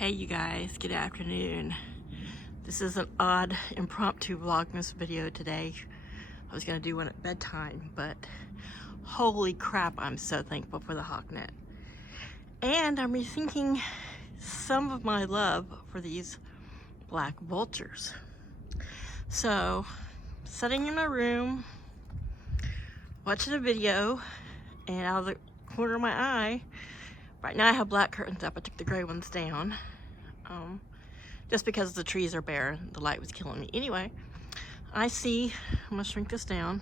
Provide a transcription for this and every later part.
Hey you guys, good afternoon. This is an odd impromptu vlogmas video today. I was gonna do one at bedtime, but holy crap, I'm so thankful for the HawkNet. And I'm rethinking some of my love for these black vultures. So, sitting in my room, watching a video, and out of the corner of my eye, right now I have black curtains up. I took the gray ones down. Just because the trees are bare, the light was killing me. Anyway, I see, I'm gonna shrink this down,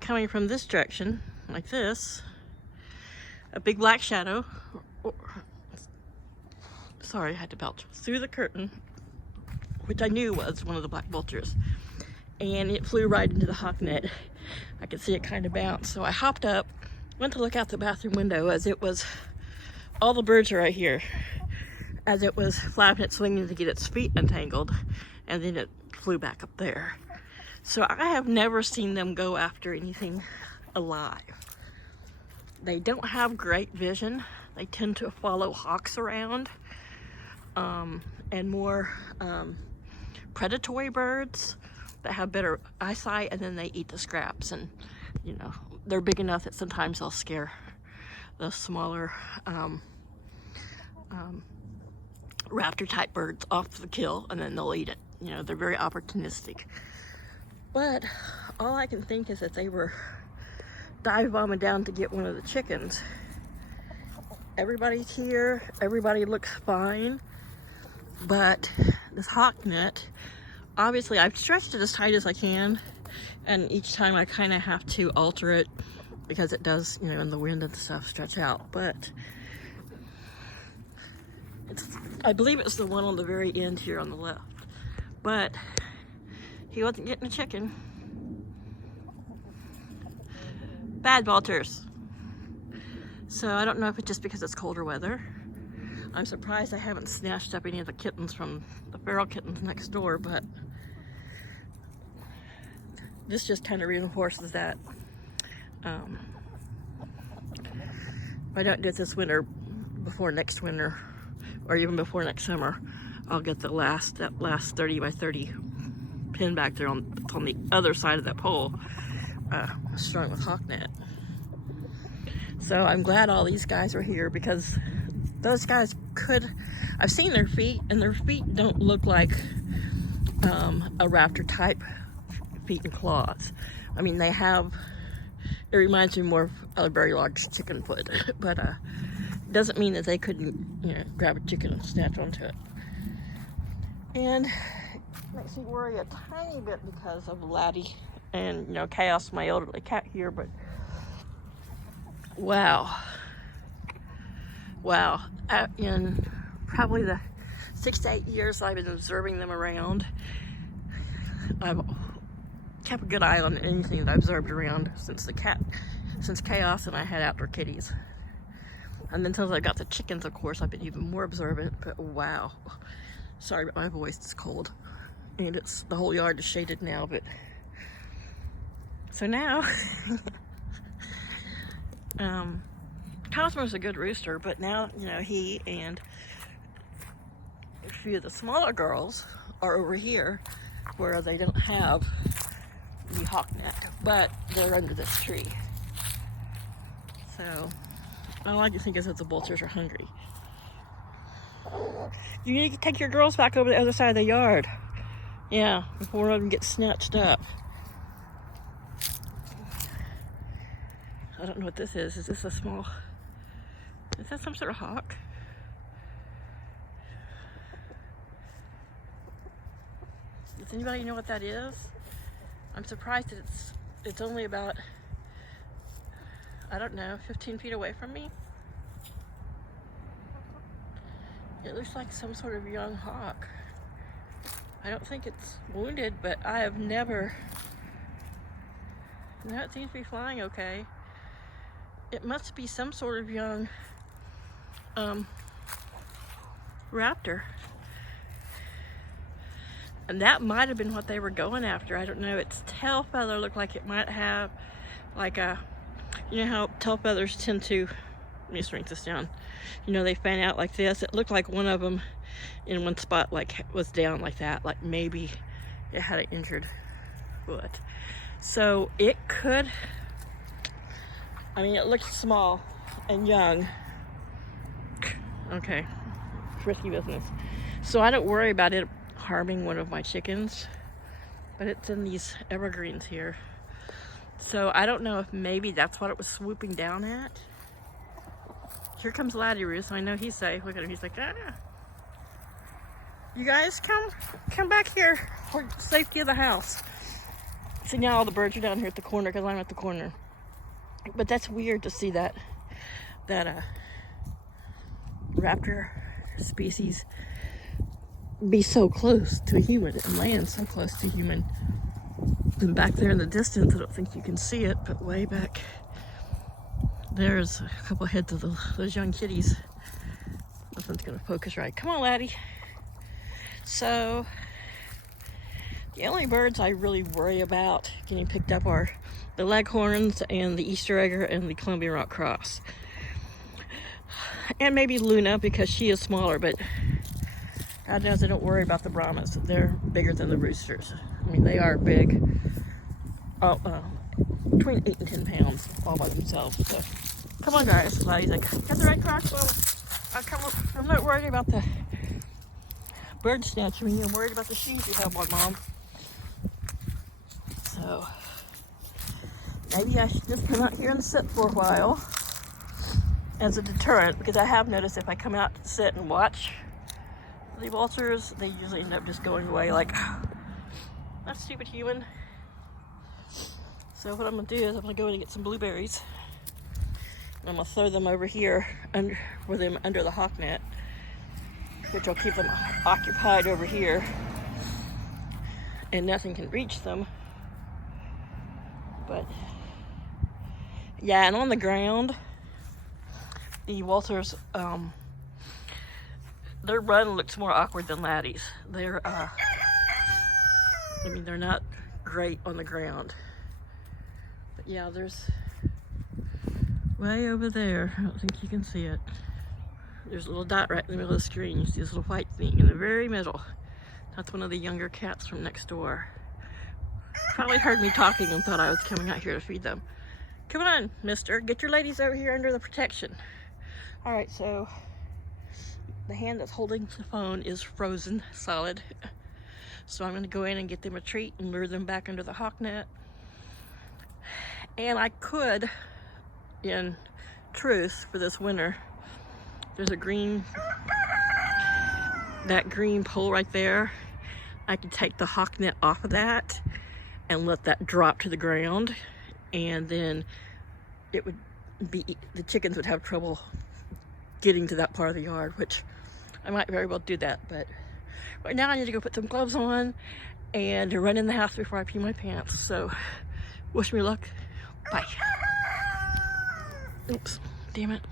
coming from this direction, like this, a big black shadow, sorry, I had to belch, through the curtain, which I knew was one of the black vultures, and it flew right into the HawkNet. I could see it kind of bounce, so I hopped up, went to look out the bathroom window as it was, all the birds are right here, as it was flapping its wings to get its feet entangled, and then it flew back up there. So I have never seen them go after anything alive. They don't have great vision. They tend to follow hawks around, and more predatory birds that have better eyesight, and then they eat the scraps, and you know, they're big enough that sometimes they'll scare the smaller raptor type birds off the kill, and then they'll eat it. You know, they're very opportunistic. But all I can think is that they were dive bombing down to get one of the chickens. Everybody's here, everybody looks fine, but this HawkNet, obviously I've stretched it as tight as I can, and each time I kind of have to alter it because it does, you know, in the wind and stuff, stretch out. But I believe it's the one on the very end here on the left. But he wasn't getting a chicken. Bad vultures. So I don't know if it's just because it's colder weather. I'm surprised I haven't snatched up any of the kittens from the feral kittens next door, but this just kind of reinforces that. If I don't do it this winter, before next winter, or even before next summer, I'll get that last 30 by 30 pin back there on the other side of that pole, strung with HawkNet. So I'm glad all these guys are here, because those guys I've seen their feet, and their feet don't look like a raptor type feet and claws. I mean, it reminds me more of a very large chicken foot, but doesn't mean that they couldn't, you know, grab a chicken and snatch onto it. And it makes me worry a tiny bit because of Laddie and, you know, Chaos, my elderly cat here, but wow. In probably the 6 to 8 years I've been observing them around, I've kept a good eye on anything that I observed around since Chaos and I had outdoor kitties. And then since I got the chickens, of course, I've been even more observant, but wow. Sorry, but my voice is cold. And the whole yard is shaded now, but. So now, Cosmo's a good rooster, but now, you know, he and a few of the smaller girls are over here where they don't have the HawkNet, but they're under this tree. So, all I can think is that the vultures are hungry. You need to take your girls back over the other side of the yard. Yeah, before one of them gets snatched up. I don't know what this is. Is this a small... Is that some sort of hawk? Does anybody know what that is? I'm surprised that it's only about, I don't know, 15 feet away from me. It looks like some sort of young hawk. I don't think it's wounded, but I have never... No, it seems to be flying okay. It must be some sort of young raptor. And that might have been what they were going after. I don't know. Its tail feather looked like it might have like a, you know how tail feathers tend to Let me shrink this down. You know, they fan out like this. It looked like one of them in one spot like was down like that, like maybe it had an injured foot. So it could, I mean, it looks small and young. Okay, risky business. So I don't worry about it harming one of my chickens, but it's in these evergreens here. So I don't know if maybe that's what it was swooping down at. Here comes Laddie Roo, so I know he's safe. Look at him, he's like, ah. You guys come back here for safety of the house. See, now all the birds are down here at the corner because I'm at the corner. But that's weird to see that raptor species be so close to a human and land so close to human. And back there in the distance, I don't think you can see it, but way back there's a couple heads of those young kitties. Nothing's gonna focus right. Come on, Laddie. So the only birds I really worry about getting picked up are the leghorns and the Easter egger and the Columbian rock cross. And maybe Luna, because she is smaller, but God knows I don't worry about the Brahmas. They're bigger than the roosters. I mean, they are big. Between 8 and 10 pounds all by themselves. So, come on, guys. Laddie's like, got the right cross, Mom. I'm not worried about the bird snatching. I'm worried about the shoes you have on, Mom. So, maybe I should just come out here and sit for a while as a deterrent, because I have noticed if I come out to sit and watch the vultures, they usually end up just going away like, that stupid human. So what I'm gonna do is I'm gonna go in and get some blueberries, and I'm gonna throw them over here under the hawk net, which will keep them occupied over here, and nothing can reach them. But yeah, and on the ground, the Vultures, their run looks more awkward than Laddie's. They're, I mean, they're not great on the ground. But yeah, there's way over there. I don't think you can see it. There's a little dot right in the middle of the screen. You see this little white thing in the very middle. That's one of the younger cats from next door. Probably heard me talking and thought I was coming out here to feed them. Come on, mister. Get your ladies over here under the protection. All right, so the hand that's holding the phone is frozen solid. So I'm going to go in and get them a treat and lure them back under the hawk net. And I could, in truth, for this winter, there's a that green pole right there. I could take the hawk net off of that and let that drop to the ground, and then it would be, the chickens would have trouble getting to that part of the yard, which I might very well do that. But right now I need to go put some gloves on and run in the house before I pee my pants. So wish me luck. Bye. Oops, damn it.